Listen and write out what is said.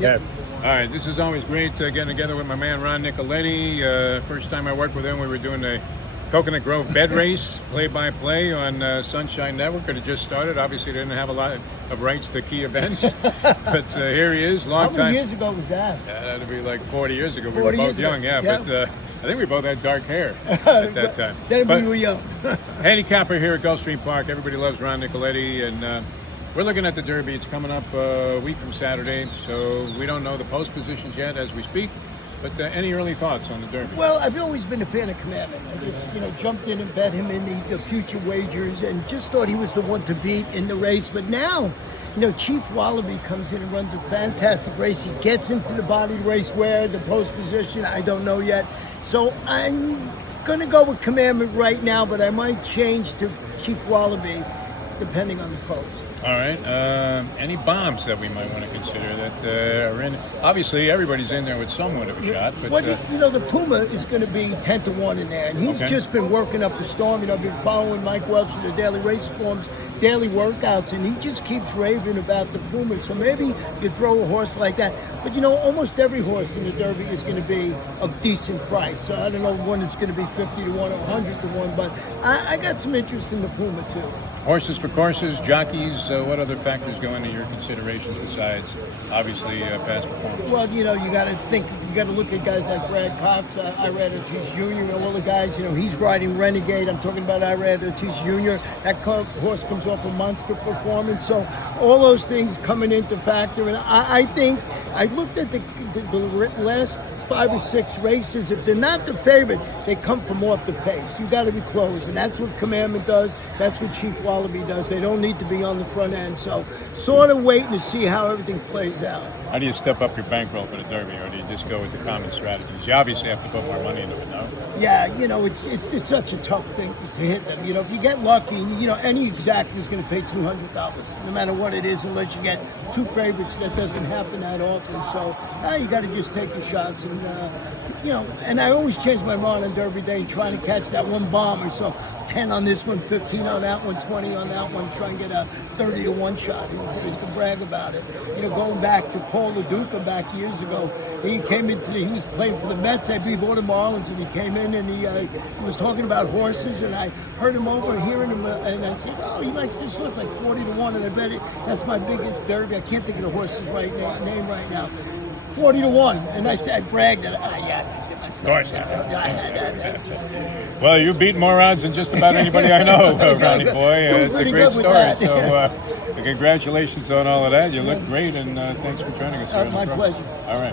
Yeah. All right, this is always great getting together with my man Ron Nicoletti. First time I worked with him, we were doing the Coconut Grove bed race, play-by-play on Sunshine Network. It had just started. Obviously, they didn't have a lot of rights to key events, but here he is, long time. How many years ago was that? That'd be like 40 years ago. We were both young, yeah. But I think we both had dark hair at that time. Then we were young. Handicapper here at Gulfstream Park. Everybody loves Ron Nicoletti, and we're looking at the Derby. It's coming up a week from Saturday, so we don't know the post positions yet as we speak. But any early thoughts on the Derby? Well, I've always been a fan of Commandment. I just, jumped in and bet him in the future wagers and just thought he was the one to beat in the race. But now, Chief Wallaby comes in and runs a fantastic race. He gets into the body race where the post position, I don't know yet. So I'm going to go with Commandment right now, but I might change to Chief Wallaby depending on the post. All right. Any bombs that we might want to consider that are in? Obviously, everybody's in there with somewhat of a shot. But well, the Puma is going to be 10-1 in there, and he's just been working up a storm. I've been following Mike Welch in the daily race forms, daily workouts, and he just keeps raving about the Puma. So maybe you throw a horse like that. But almost every horse in the Derby is going to be a decent price. So I don't know when it's going to be 50-1 or 100-1, but I got some interest in the Puma too. Horses for courses, jockeys, what other factors go into your considerations besides, obviously, past performance? Well, you got to think, you got to look at guys like Brad Cox, Irad Ortiz Jr., all the guys, he's riding Renegade. I'm talking about Irad Ortiz Jr. That horse comes off a monster performance. So all those things coming into factor. And I think, I looked at the last 5 or 6 races. If they're not the favorite, they come from off the pace. You got to be close, and that's what Commandment does. That's what Chief Wallaby does. They don't need to be on the front end. So, sort of waiting to see how everything plays out. How do you step up your bankroll for the Derby, or do you just go with the common strategies? You obviously have to put more money into it, no? Yeah, it's such a tough thing to hit them. If you get lucky, any exact is going to pay $200, no matter what it is, unless you get 2 favorites. That doesn't happen that often. So, you got to just take your shots and. And I always change my mind on Derby Day, trying to catch that one bomber. So 10 on this one, 15 on that one, 20 on that one, try and get a 30-1 shot. You can brag about it. Going back to Paul LaDuca back years ago, he came he was playing for the Mets, I believe, or the Marlins, and he came in and he was talking about horses, and I heard him hearing him, and I said, oh, he likes this horse like 40-1, and I bet that's my biggest Derby. I can't think of the horse's name right now. 40-1, and I bragged that. Of course. Well, you beat more odds than just about anybody I know, Ronnie boy. It's a great story. So, congratulations on all of that. You look great, and thanks for joining us. My pleasure. All right.